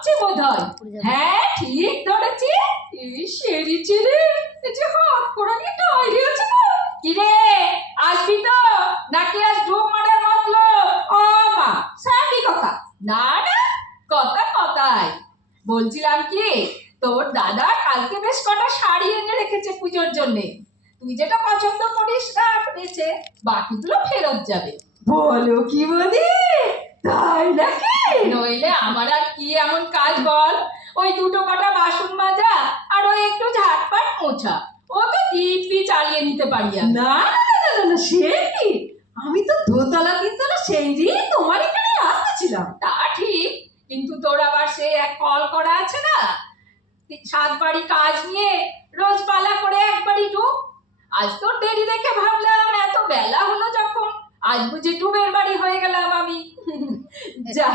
ভাবছে বোধহয়। হ্যাঁ ঠিক ধরেছি, এই সেরিছে রে, এই যে হাত করা নিয়ে তৈরি আছে না। কি রে, আসবি তো নাকি আজ ডুব মারার মতলব? ও মা, সারি কথা না না, কথা কথাই। বলছিলাম কি, তোর দাদা কালকে বেশ কটা শাড়ি এনে রেখেছে পুজোর জন্যে। তুই যেটা পছন্দ করিস রাখ বেঁচে, বাকিগুলো ফেরত যাবে। বলো কি বলি, তাই নাকি? নইলে আমার আর কি এমন কাজ বল? ওই দুটো কটা বাসন মাজা আর ওই একটু ঝাটপাট মোছা, ও তো দিব্যি চালিয়ে নিতে পারি আমি। না না না না না, সে কি, আমি তো দোতলা তিনতলা সেজে তোমার এখানে আসতেছিলাম। তা ঠিক, কিন্তু তোর আবার সে এক কল করা আছে না, 7 বাড়ি কাজ নিয়ে রোজ পালা করে একবারই ঢুক। আজ তোর দেরি দেখে ভাবলাম এত বেলা হলো যখন, আজ বুঝি ডুবের বাড়ি হয়ে গেলাম আমি। যা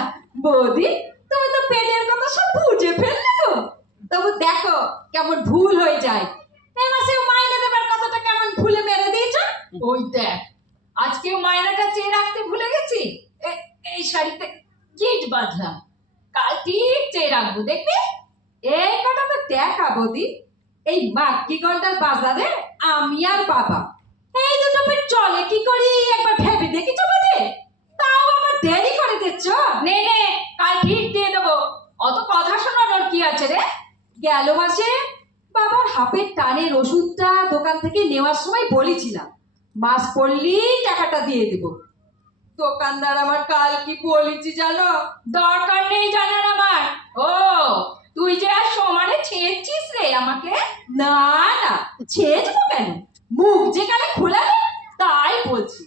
বৌদি, তুমি তো পেটের কথা সব বুঝে ফেললে গো। তবু দেখো কেমন ভুল হয়ে যায়, এই মাসেও মাইনে দেবার কথাটা কেমন ভুলে মেরে দিয়েছ। ওই দেখ, আজকে মায়নাটা চেয়ে রাখতে ভুলে গেছি। এই শাড়িতে গিট বাঁধলাম, কাল ঠিক চেয়ে রাখবো, দেখবি। এই কথা তো দেখা বৌদি, এই মাঘী ঘন্টার বাজারে আমি আর বাবা এই দুটো পেট চলে কি করি একবার ভেবে দেখেছো বৌদি? তাও আবার দেরি করে দিচ্ছ। নে নে, কাল ঠিক দিয়ে দেবো, অত কথা শোনানোর কি আছে রে। গেল মাসে বাবার হাফের টানের ওষুধটা দোকান থেকে নেওয়ার সময় বলেছিলাম মাস পড়লেই টাকাটা দিয়ে দেব। দোকানদার আমার কাল কি বলেছি জানো? দরকার নেই জানার আমার। ও, তুই যে আর সমানে ছেড়ছিস রে আমাকে। না না, ছেড়েছো কেন, মুখ যেখানে খোলা নেই তাই বলছি।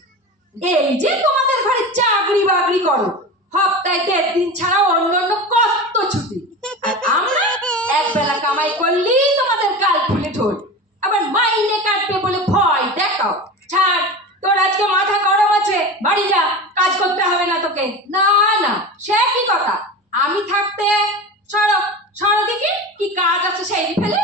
এই যে তোমাদের ঘরে চাকরি বাকরি করো, সপ্তাহে 1.5 দিন ছাড়া অন্য অন্য কত ছুটি, আর আমরা এক বেলা কামাই করলেই তোমাদের গাল ফুলে ঠোল, আবার মাইনে কাটবে বলে ভয় দেখাও। ছাড়, তোর আজকে মাথা গরম আছে, বাড়ি যা, কাজ করতে হবে না তোকে। না না, সে কি কথা, আমি থাকতে সরো সরো দেখি কি কাজ আছে সেই ফেলে।